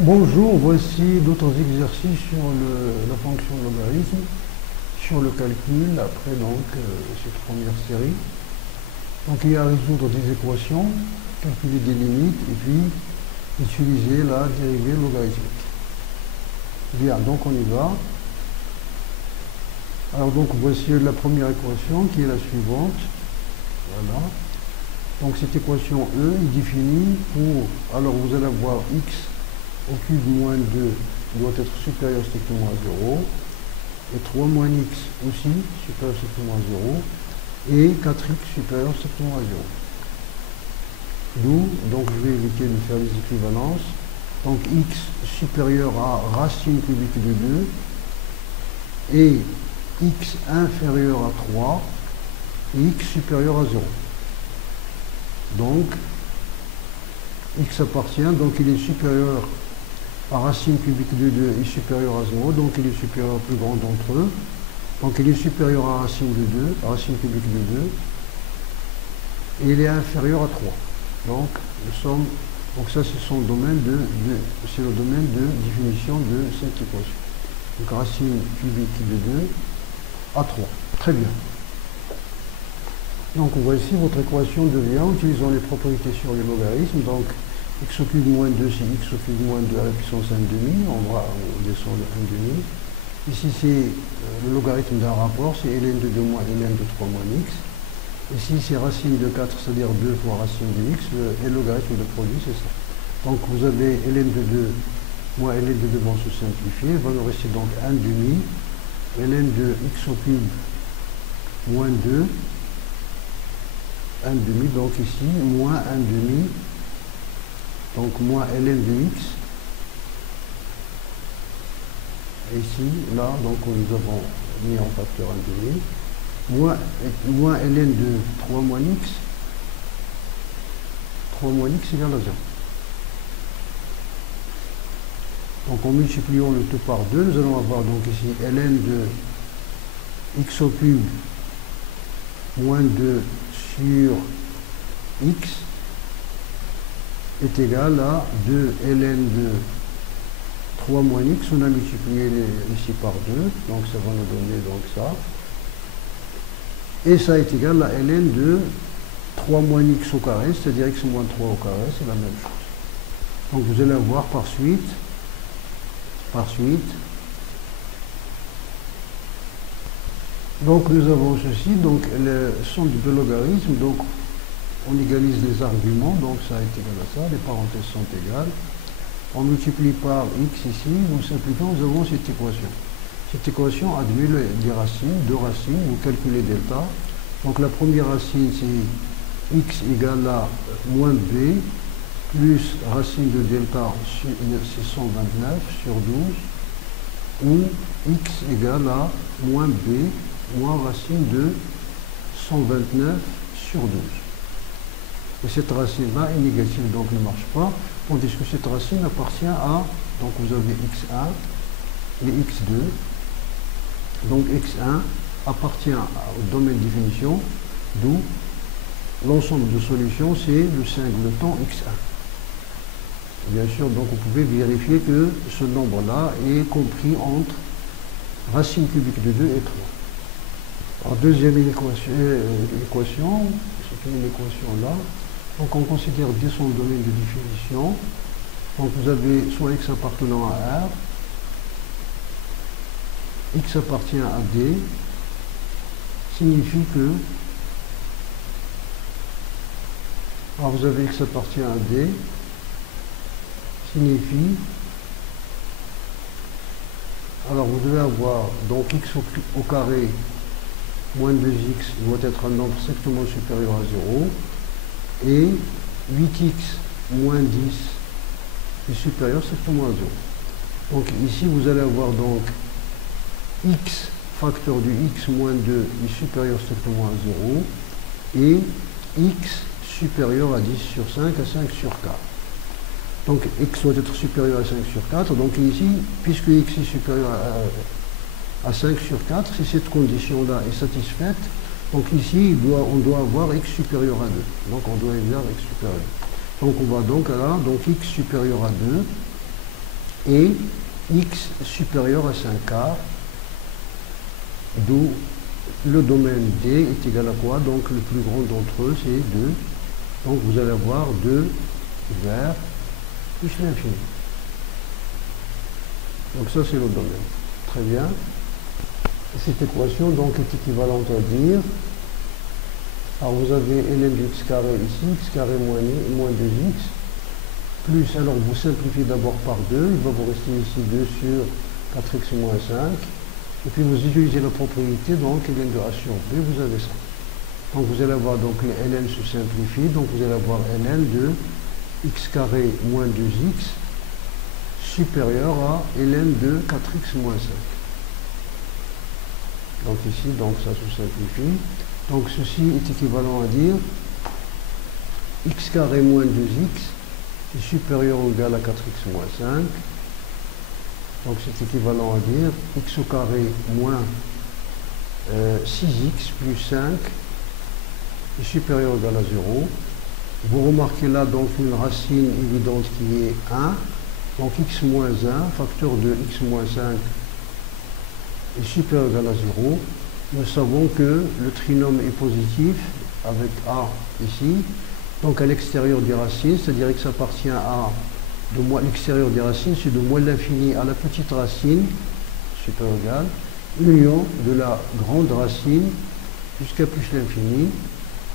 Bonjour, voici d'autres exercices sur la fonction logarithme, sur le calcul, après cette première série. Donc il y a à résoudre des équations, calculer des limites et puis utiliser la dérivée logarithmique. Bien, donc on y va. Alors donc voici la première équation qui est la suivante. Voilà. Donc cette équation E est définie pour, alors vous allez avoir x au cube moins 2 doit être supérieur strictement à 0, et 3 moins x aussi supérieur strictement à 0, et 4x supérieur strictement à 0. D'où, donc je vais éviter de faire les équivalences, donc x supérieur à racine cubique de 2, et x inférieur à 3, et x supérieur à 0. Donc, x appartient, donc il est supérieur à racine cubique de 2 est supérieur à 0, donc il est supérieur au plus grand d'entre eux. Donc il est supérieur à racine de 2, à racine cubique de 2, et il est inférieur à 3. Donc ça c'est son domaine c'est le domaine de définition de cette équation. Donc racine cubique de 2 à 3. Très bien. Donc voici votre équation devient, utilisant les propriétés sur les logarithmes, donc x au cube moins 2 c'est x au cube moins 2 à la puissance 1 demi, on descend de 1 demi. Ici c'est le logarithme d'un rapport, c'est ln de 2 moins ln de 3 moins x. Ici c'est racine de 4, c'est-à-dire 2 fois racine de x, et le logarithme de produit c'est ça. Donc vous avez ln de 2 moins ln de 2 vont se simplifier, il va nous rester donc 1 demi, ln de x au cube moins 2, 1 demi, donc ici moins 1 demi, donc moins ln de x, et ici, là, donc nous avons mis en facteur 1 demi, moins ln de 3 moins x, 3 moins x égale à 0. Donc en multipliant le tout par 2, nous allons avoir donc ici ln de x au cube moins 2 sur x est égal à 2 ln de 3 moins x, on a multiplié ici par 2, donc ça va nous donner donc ça. Et ça est égal à ln de 3 moins x au carré, c'est-à-dire x moins 3 au carré, c'est la même chose. Donc vous allez avoir par suite, donc nous avons ceci, donc le somme de logarithme, donc on égalise les arguments, donc ça est égal à ça, les parenthèses sont égales. On multiplie par x ici, nous simplifions, nous avons cette équation. Cette équation admet des racines, deux racines, vous calculez delta. Donc la première racine c'est x égale à moins b, plus racine de delta c'est 129 sur 12, ou x égale à moins b, moins racine de 129 sur 12. Et cette racine-là est négative, donc ne marche pas, tandis que cette racine appartient à, donc vous avez x1 et x2, donc x1 appartient au domaine de définition, d'où l'ensemble de solutions c'est le singleton x1. Bien sûr, donc vous pouvez vérifier que ce nombre-là est compris entre racine cubique de 2 et 3. Alors deuxième équation, c'est une équation là. Donc on considère D son domaine de définition. Donc vous avez soit x appartenant à R, x appartient à D, signifie que, alors vous avez x appartient à D, signifie, alors vous devez avoir donc x au carré moins 2x doit être un nombre strictement supérieur à 0, et 8x moins 10 est supérieur strictement à 0. Donc ici vous allez avoir donc x facteur du x moins 2 est supérieur strictement à 0, et x supérieur à 10 sur 5 à 5 sur 4. Donc x doit être supérieur à 5 sur 4, donc ici, puisque x est supérieur à 5 sur 4, si cette condition-là est satisfaite, donc ici, on doit avoir x supérieur à 2. Donc on doit avoir x supérieur. Donc on va donc là, donc x supérieur à 2, et x supérieur à 5 quarts, d'où le domaine D est égal à quoi? Donc le plus grand d'entre eux c'est 2. Donc vous allez avoir 2 vers plus l'infini. Donc ça c'est le domaine. Très bien. Cette équation donc est équivalente à dire, alors vous avez ln de x carré ici, x carré moins 2x, plus, alors vous simplifiez d'abord par 2, il va vous rester ici 2 sur 4x moins 5, et puis vous utilisez la propriété, donc ln de a sur b, vous avez ça. Donc vous allez avoir, donc les ln se simplifient, donc vous allez avoir ln de x carré moins 2x supérieur à ln de 4x moins 5. Donc ici, donc ça se simplifie. Donc ceci est équivalent à dire x carré moins 2x est supérieur ou égal à 4x moins 5. Donc c'est équivalent à dire x au carré moins 6x plus 5 est supérieur ou égal à 0. Vous remarquez là donc une racine évidente qui est 1. Donc x moins 1, facteur de x moins 5 est supérieur ou égal à 0. Nous savons que le trinôme est positif avec a ici. Donc à l'extérieur des racines, c'est-à-dire x appartient à l'extérieur des racines, c'est de moins l'infini à la petite racine, supérieur ou égal, union de la grande racine jusqu'à plus l'infini.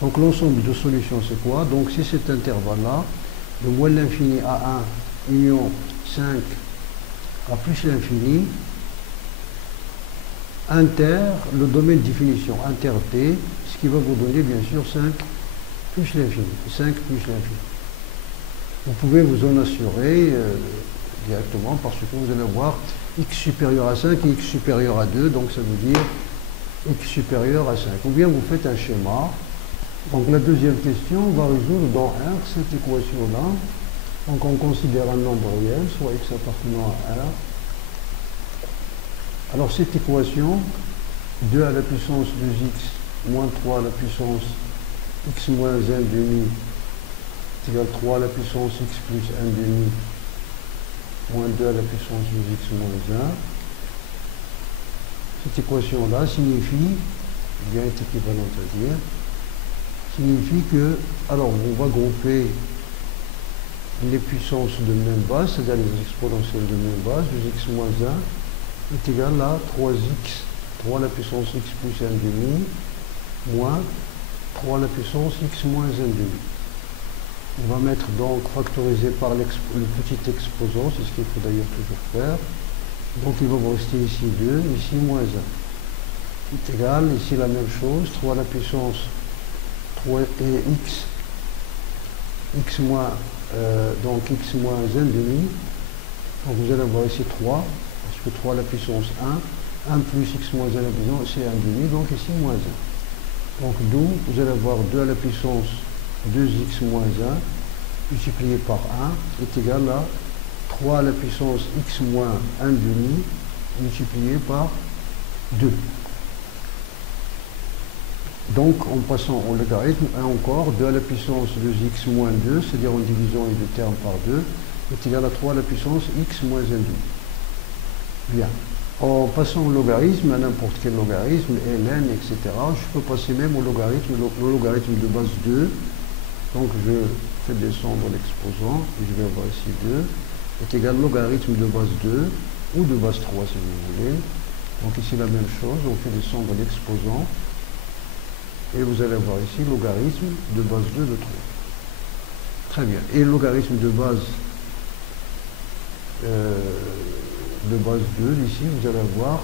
Donc l'ensemble de solutions c'est quoi? Donc c'est cet intervalle-là, de moins l'infini à 1, union 5 à plus l'infini, inter, le domaine de définition, inter t, ce qui va vous donner bien sûr 5 plus l'infini, 5 plus l'infini. Vous pouvez vous en assurer directement parce que vous allez avoir x supérieur à 5 et x supérieur à 2, donc ça veut dire x supérieur à 5. Ou bien vous faites un schéma. Donc la deuxième question, on va résoudre dans R cette équation-là. Donc on considère un nombre réel, soit x appartenant à R. Alors cette équation, 2 à la puissance 2x moins 3 à la puissance x moins 1 demi est égal à 3 à la puissance x plus 1 demi moins 2 à la puissance 2x moins 1. Cette équation-là signifie, bien est équivalente à dire, signifie que, alors on va grouper les puissances de même base, c'est-à-dire les exponentielles de même base, 2x moins 1 est égal à 3x, 3 à la puissance x plus 1 demi, moins 3 à la puissance x moins 1 demi. On va mettre donc factorisé par le petit exposant, c'est ce qu'il faut d'ailleurs toujours faire. Donc il va vous rester ici 2, ici moins 1. C'est égal, ici la même chose, 3 à la puissance 3 et x moins, donc x moins 1 demi. Donc vous allez avoir ici 3. Parce que 3 à la puissance 1, 1 plus x moins 1 à la puissance, c'est 1 demi, donc ici moins 1. Donc d'où vous allez avoir 2 à la puissance 2x moins 1, multiplié par 1, est égal à 3 à la puissance x moins 1 demi, multiplié par 2. Donc en passant au logarithme, 1 encore, 2 à la puissance 2x moins 2, c'est-à-dire en divisant les deux termes par 2, est égal à 3 à la puissance x moins 1 demi. Bien. En passant au logarithme, à n'importe quel logarithme, ln, etc., je peux passer même au logarithme, le logarithme de base 2. Donc je fais descendre l'exposant, et je vais avoir ici 2, est égal au logarithme de base 2, ou de base 3 si vous voulez. Donc ici la même chose, on fait descendre l'exposant, et vous allez avoir ici logarithme de base 2 de 3. Très bien. Et le logarithme de base 2, ici, vous allez avoir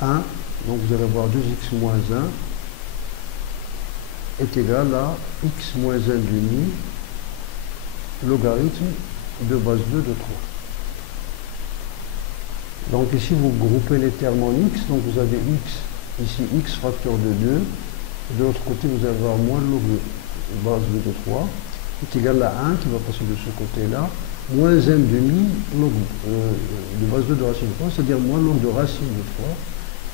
1, donc vous allez avoir 2x moins 1 est égal à x moins 1 demi, logarithme de base 2 de 3. Donc ici, vous groupez les termes en x, donc vous avez x, ici x facteur de 2, de l'autre côté, vous allez avoir moins log de base 2 de 3, est égal à 1 qui va passer de ce côté-là, moins 1 demi log de base 2 de racine de 3, c'est-à-dire moins log de racine de 3,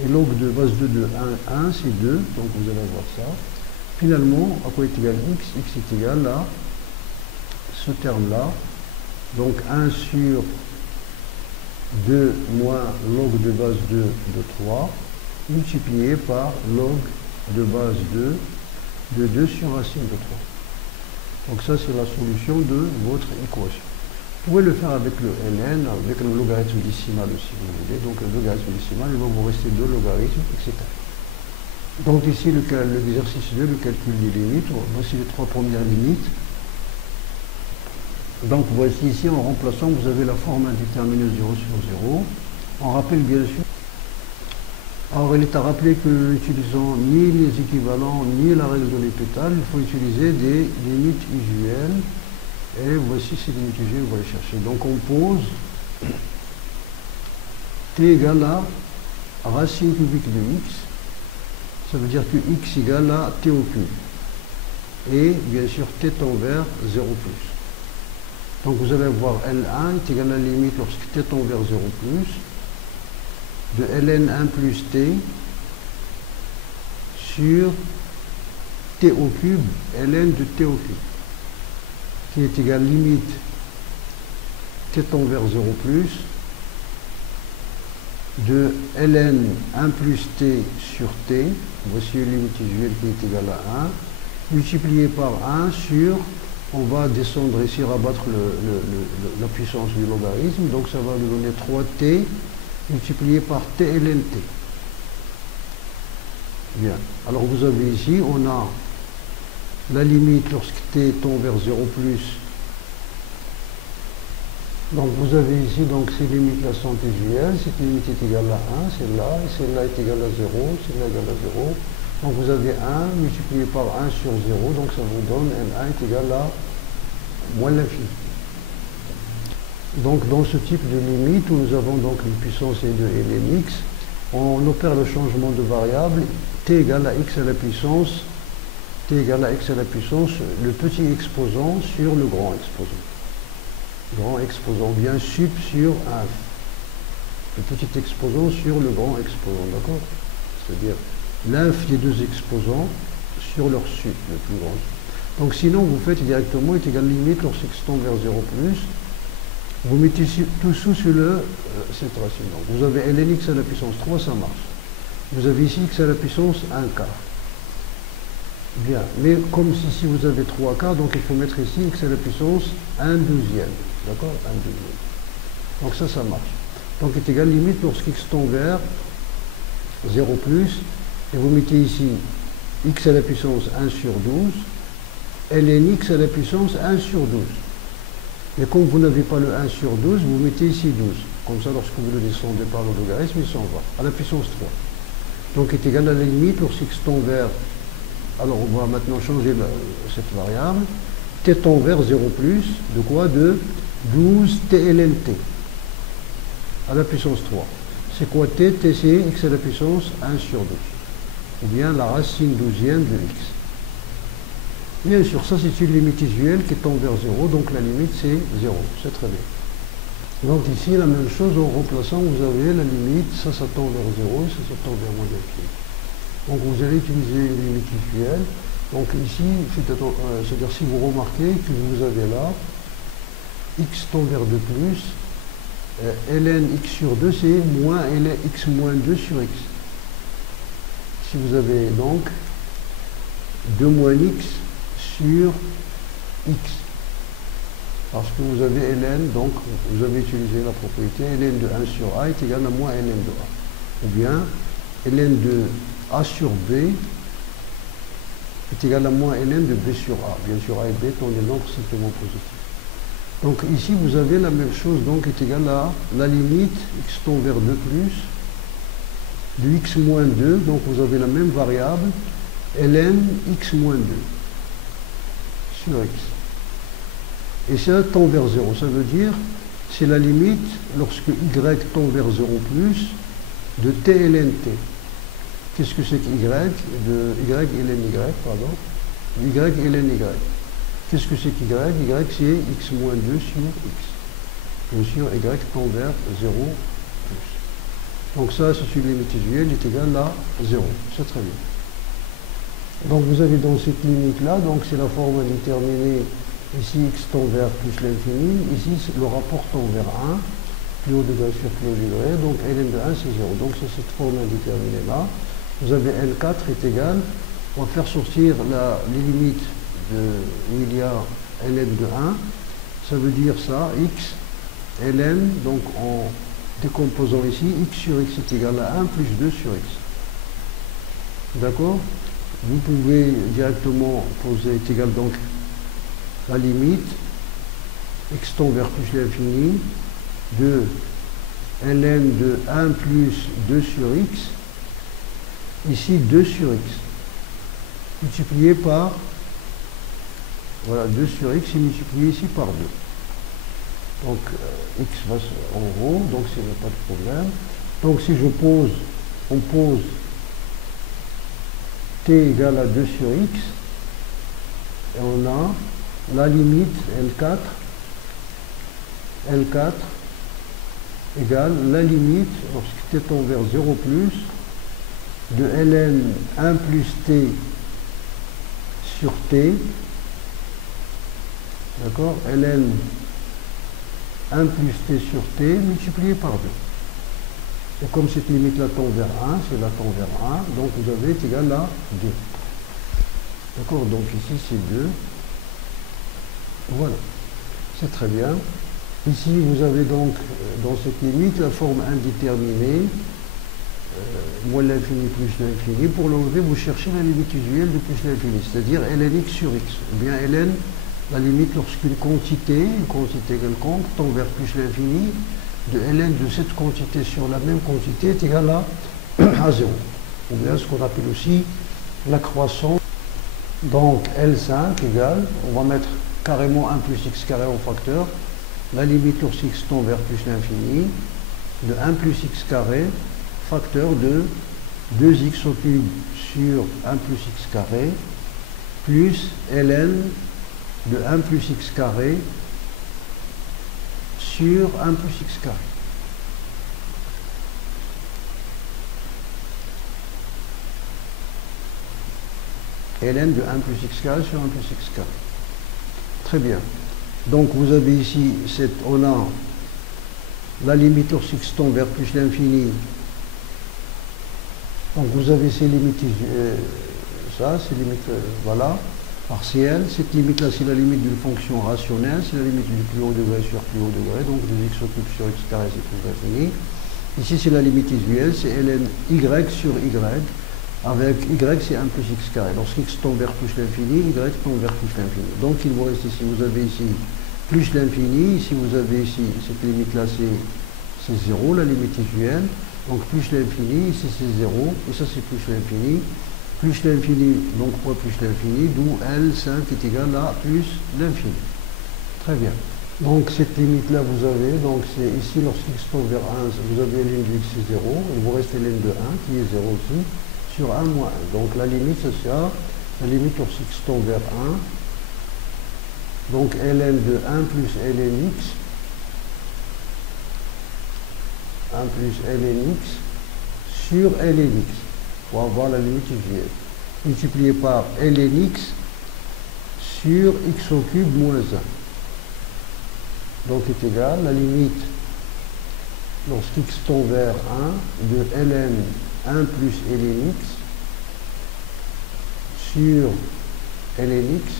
et log de base 2 de 1, c'est 2, donc vous allez avoir ça. Finalement, à quoi est égal x? X est égal à ce terme-là, donc 1 sur 2 moins log de base 2 de 3, multiplié par log de base 2 de 2 sur racine de 3. Donc ça, c'est la solution de votre équation. Vous pouvez le faire avec le ln, avec le logarithme décimal si vous voulez. Donc le logarithme décimal, il va vous rester 2 logarithmes, etc. Donc ici, l'exercice 2, le calcul des limites. Voici les 3 premières limites. Donc voici ici, en remplaçant, vous avez la forme indéterminée 0 sur 0. On rappelle bien sûr. Alors il est à rappeler que n'utilisant ni les équivalents ni la règle de l'épétale, il faut utiliser des limites usuelles. Et voici ces limites usuelles, on va les chercher. Donc on pose t égale à racine cubique de x. Ça veut dire que x égale à t au cube. Et bien sûr t tend vers 0 plus. Donc vous allez voir L1 est égal à la limite lorsque t tend vers 0 plus de ln1 plus t sur t au cube ln de t au cube qui est égal à limite t tend vers 0 plus de ln1 plus t sur t, voici une limite usuelle qui est égale à 1, multiplié par 1 sur, on va descendre ici, rabattre la puissance du logarithme, donc ça va nous donner 3t multiplié par t ln t. Bien, alors vous avez ici, on a la limite lorsque t tend vers 0 plus. Donc vous avez ici donc ces limites-là sont usuelles, cette limite est égale à 1, celle-là, et celle-là est égale à 0, celle-là est égale à 0. Donc vous avez 1 multiplié par 1 sur 0, donc ça vous donne n1 est égal à moins l'infini. Donc dans ce type de limite où nous avons donc une puissance et de ln x, on opère le changement de variable t égale à x à la puissance, t égale à x à la puissance, le petit exposant sur le grand exposant. Grand exposant, bien sup sur 1. Le petit exposant sur le grand exposant, d'accord? C'est-à-dire l'inf des deux exposants sur leur sup, le plus grand. Donc sinon, vous faites directement est égal à limite lorsque x tend vers 0 plus. Vous mettez tout sous sur cette racine. Donc vous avez ln x à la puissance 3, ça marche. Vous avez ici x à la puissance 1 quart. Bien, mais comme ici vous avez 3 quarts, donc il faut mettre ici x à la puissance 1 douzième. D'accord? 1 douzième. Donc ça marche. Donc est égal limite lorsque x tend vers 0 plus, et vous mettez ici x à la puissance 1 sur 12, ln x à la puissance 1 sur 12. Et comme vous n'avez pas le 1 sur 12, vous mettez ici 12. Comme ça, lorsque vous le descendez par le logarithme, il s'en va, à la puissance 3. Donc est égal à la limite lorsque x tend vers... Alors on va maintenant changer cette variable. T tend vers 0 plus, de quoi? De 12 t ln t, à la puissance 3. C'est quoi t? T c'est x à la puissance 1 sur 12. Ou bien la racine douzième de x. Bien sûr, ça c'est une limite usuelle qui tend vers 0, donc la limite c'est 0, c'est très bien. Donc ici, la même chose, en remplaçant, vous avez la limite, ça tend vers 0, ça tend vers moins l'infini. Donc vous allez utiliser une limite usuelle. Donc ici, c'est-à-dire si vous remarquez que vous avez là, x tend vers 2 plus, ln x sur 2 c'est moins ln x moins 2 sur x. Si vous avez donc 2 moins x sur x, parce que vous avez ln, donc vous avez utilisé la propriété ln de 1 sur a est égal à moins ln de a, ou bien ln de a sur b est égal à moins ln de b sur a. Bien sûr, a et b sont des nombres simplement positifs. Donc ici vous avez la même chose, donc est égal à la limite x tend vers 2 plus de x moins 2, donc vous avez la même variable ln x moins 2 sur x. Et ça tend vers 0, ça veut dire c'est la limite lorsque y tend vers 0 plus de t ln t. Qu'est-ce que c'est que y? De y ln y, pardon. Y ln y. Qu'est-ce que c'est qu'y? Y c'est x moins 2 sur x. Bien sûr, y tend vers 0 plus. Donc ça, c'est une limite usuelle, est égale à 0. C'est très bien. Donc vous avez dans cette limite-là, donc c'est la forme indéterminée Ici, x tend vers plus l'infini. Ici, le rapport tend vers 1. Plus haut degré sur plus haut degré. Donc, ln de 1, c'est 0. Donc, c'est cette forme indéterminée-là. Vous avez L4 est égal. On va faire sortir les limites où il y a ln de 1. Ça veut dire ça, x, ln, donc en décomposant ici, x sur x est égal à 1 plus 2 sur x. D'accord? Vous pouvez directement poser est égal donc la limite x tend vers plus l'infini de ln de 1 plus 2 sur x, ici 2 sur x, multiplié par, voilà, 2 sur x est multiplié ici par 2. Donc x va en haut, donc ce n'est pas de problème. Donc si je pose, on pose t égale à 2 sur x, et on a la limite L4 égale la limite, lorsque t tend vers 0 plus, de ln 1 plus t sur t, d'accord, ln 1 plus t sur t multiplié par 2. Et comme cette limite-là tend vers 1, c'est la tend vers 1, donc vous avez est égal à 2. D'accord, donc ici c'est 2. Voilà, c'est très bien. Ici, vous avez donc, dans cette limite, la forme indéterminée, moins l'infini plus l'infini. Pour l'enlever, vous cherchez la limite usuelle de plus l'infini, c'est-à-dire ln x sur x. Ou bien ln, la limite lorsqu'une quantité quelconque, tend vers plus l'infini, de ln de cette quantité sur la même quantité est égal à 0. Ou bien ce qu'on appelle aussi la croissance. Donc L5 égale, on va mettre carrément 1 plus x carré au facteur, la limite lorsqu'x tend vers plus l'infini, de 1 plus x carré, facteur de 2x au cube sur 1 plus x carré, plus ln de 1 plus x carré sur 1 plus x carré. Ln de 1 plus x carré sur 1 plus x carré. Très bien. Donc vous avez ici, on a la limite lorsqu'x tend vers plus l'infini. Donc vous avez ces limites, ces limites, voilà, partielles. Cette limite-là, c'est la limite d'une fonction rationnelle, c'est la limite du plus haut degré sur plus haut degré, donc 2x au cube sur x carré, c'est plus infini. Ici, c'est la limite usuelle, c'est ln y sur y. Avec y, c'est 1 plus x carré. Lorsqu'x tend vers plus l'infini, y tend vers plus l'infini. Donc il vous reste ici, vous avez ici plus l'infini, ici vous avez ici, cette limite-là c'est 0, la limite usuelle. Donc plus l'infini, ici c'est 0, et ça c'est plus l'infini. Plus l'infini, donc fois plus l'infini, d'où L5 est égal à plus l'infini. Très bien. Donc cette limite-là vous avez, donc c'est ici lorsqu'x tend vers 1, vous avez ln de x c'est 0, il vous reste ln de 1 qui est 0 aussi. Sur 1 moins 1. Donc la limite, c'est ça. La limite lorsqu'x tend vers 1. Donc ln de 1 plus ln x. 1 plus ln x sur ln x. Pour avoir la limite usuelle. Multiplié par ln x sur x au cube moins 1. Donc est égal la limite lorsqu'x tend vers 1 de ln 1 plus ln x sur ln x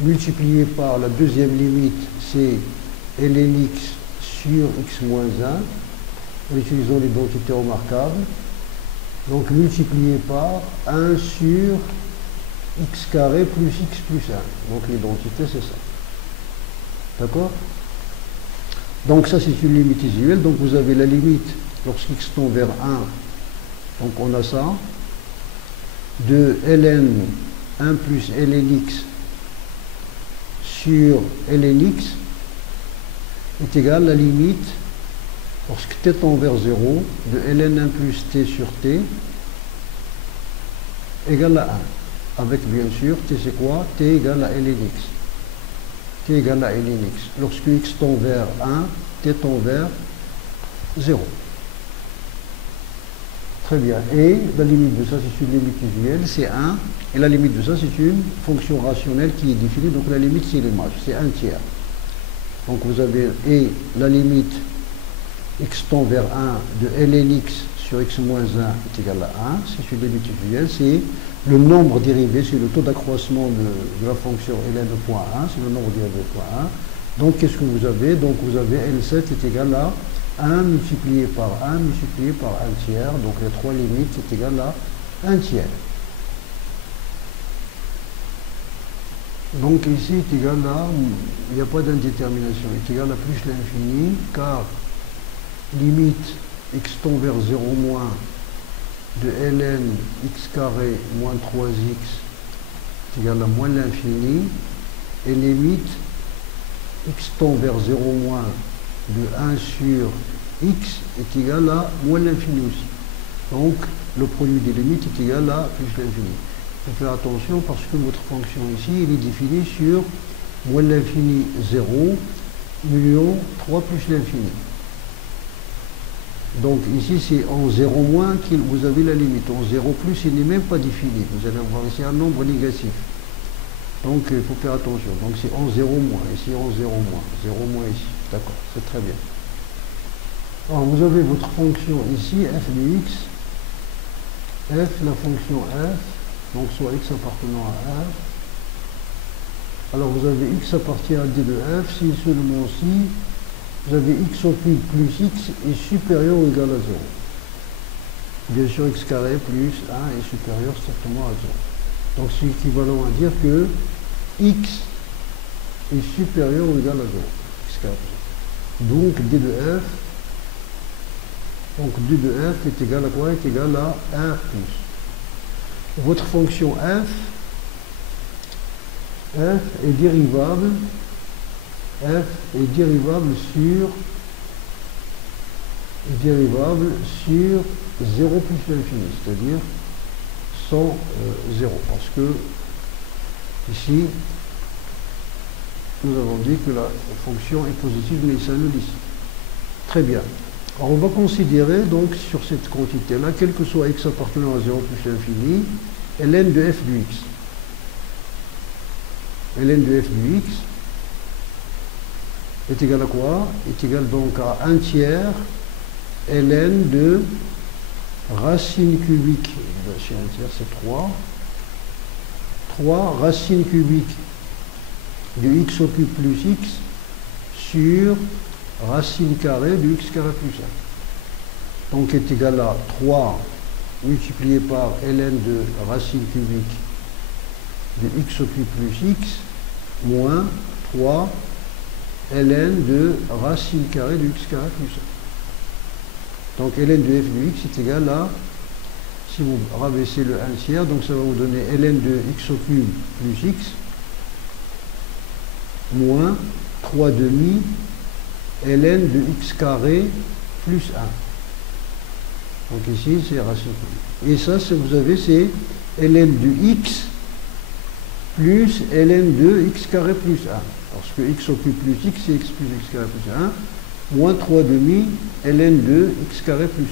multiplié par la deuxième limite, c'est ln x sur x moins 1 en utilisant l'identité remarquable. Donc multiplié par 1 sur x carré plus x plus 1. Donc l'identité, c'est ça. D'accord? Donc ça c'est une limite usuelle, donc vous avez la limite lorsqu'x tend vers 1, donc on a ça, de ln 1 plus ln x sur ln x est égal à la limite, lorsque t tend vers 0, de ln 1 plus t sur t égale à 1, avec bien sûr, t c'est quoi? T égale à ln x. T égale à ln x. Lorsque x tend vers 1, t tend vers 0. Très bien. Et la limite de ça, c'est une limite usuelle, c'est 1. Et la limite de ça, c'est une fonction rationnelle qui est définie. Donc la limite, c'est l'image, c'est 1 tiers. Donc vous avez, et la limite x tend vers 1 de ln x sur x moins 1 est égal à 1. C'est une limite usuelle, c'est le nombre dérivé, c'est le taux d'accroissement de la fonction ln de point 1, c'est le nombre dérivé de point 1. Donc qu'est-ce que vous avez? Donc vous avez L7 est égal à 1 multiplié par 1 multiplié par 1 tiers. Donc les trois limites est égal à 1 tiers. Donc ici est égal à, il n'y a pas d'indétermination, est égal à plus l'infini, car limite x tend vers 0 moins de ln x carré moins 3x est égal à moins l'infini, et limite x tend vers 0 moins de 1 sur x est égal à moins l'infini aussi. Donc le produit des limites est égal à plus l'infini. Il faut faire attention parce que votre fonction ici elle est définie sur moins l'infini 0 million 3 plus l'infini. Donc ici c'est en 0 moins que vous avez la limite. En 0 plus il n'est même pas défini. Vous allez avoir ici un nombre négatif. Donc il faut faire attention. Donc c'est en 0 moins. Ici en 0 moins. 0 moins ici. D'accord, c'est très bien. Alors vous avez votre fonction ici, f de x. F, la fonction f. Donc soit x appartenant à f. Alors vous avez x appartient à d de f. Si seulement si vous avez x au cube plus x est supérieur ou égal à 0. Bien sûr, x carré plus 1 est supérieur strictement à 0. Donc c'est équivalent à dire que x est supérieur ou égal à 0. X carré plus 1. Donc d de f, donc d de f est égal à quoi? Est égal à 1 plus. Votre fonction f est dérivable. F est dérivable sur 0 plus l'infini, c'est-à-dire sans 0, parce que ici nous avons dit que la fonction est positive mais ça nous dit. Très bien. Alors on va considérer donc sur cette quantité là, quel que soit x appartenant à 0 plus l'infini, ln de f du x. Ln de f du x est égal à quoi? Est égal donc à 1 tiers ln de racine cubique, chez 1 tiers c'est 3, 3 racine cubique de x au cube plus x sur racine carrée de x carré plus 1. Donc est égal à 3 multiplié par ln de racine cubique de x au cube plus x moins 3 ln de racine carrée de x carré plus 1. Donc ln de f de x est égal à, si vous rabaissez le 1 tiers, donc ça va vous donner ln de x au cube plus x moins 3 demi ln de x carré plus 1. Donc ici c'est racine cubique. Et ça, vous avez, c'est ln de x plus ln de x carré plus 1. Parce que x au cube plus x, c'est x plus x carré plus 1, moins 3 demi ln de x carré plus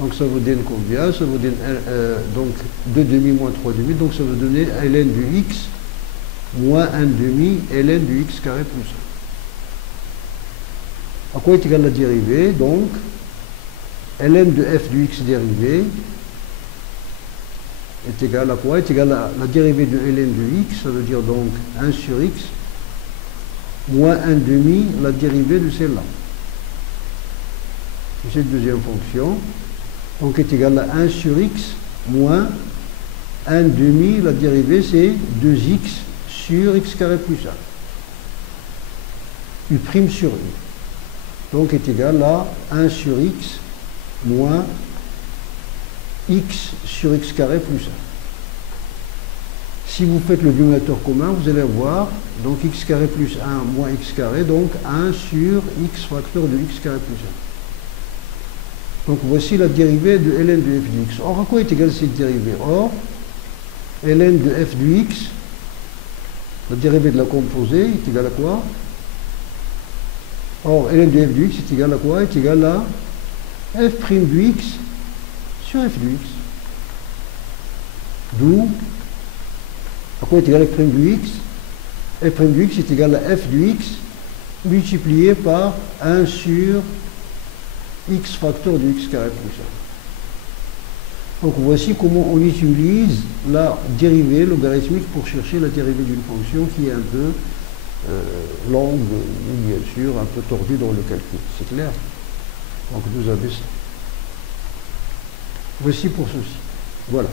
1. Donc ça vous donne combien? Ça vous donne donc 2 demi moins 3 demi, donc ça va donner ln de x moins 1 demi ln de x carré plus 1. À quoi est égale la dérivée? Donc ln de f du x dérivé est égal à quoi? Est égal à la dérivée de ln de x, ça veut dire donc 1 sur x, moins 1 demi la dérivée de celle-là. C'est cette deuxième fonction. Donc est égal à 1 sur x, moins 1 demi, la dérivée c'est 2x sur x carré plus 1. U prime sur u. Donc est égal à 1 sur x, moins x sur x carré plus 1. Si vous faites le dénominateur commun, vous allez avoir donc x carré plus 1 moins x carré, donc 1 sur x facteur de x carré plus 1. Donc voici la dérivée de ln de f de x. Or, à quoi est égale cette dérivée? Or, ln de f de x, la dérivée de la composée est égale à quoi? Or, ln de f de x est égal à quoi? Est égal à f' du x sur f du x. D'où, à quoi est égal f' du x? F' du x est égal à f du x multiplié par 1 sur x facteur du x carré plus 1. Donc voici comment on utilise la dérivée logarithmique pour chercher la dérivée d'une fonction qui est un peu longue, bien sûr, un peu tordue dans le calcul. C'est clair? Donc vous avez ça. Voici pour ceci. Voilà.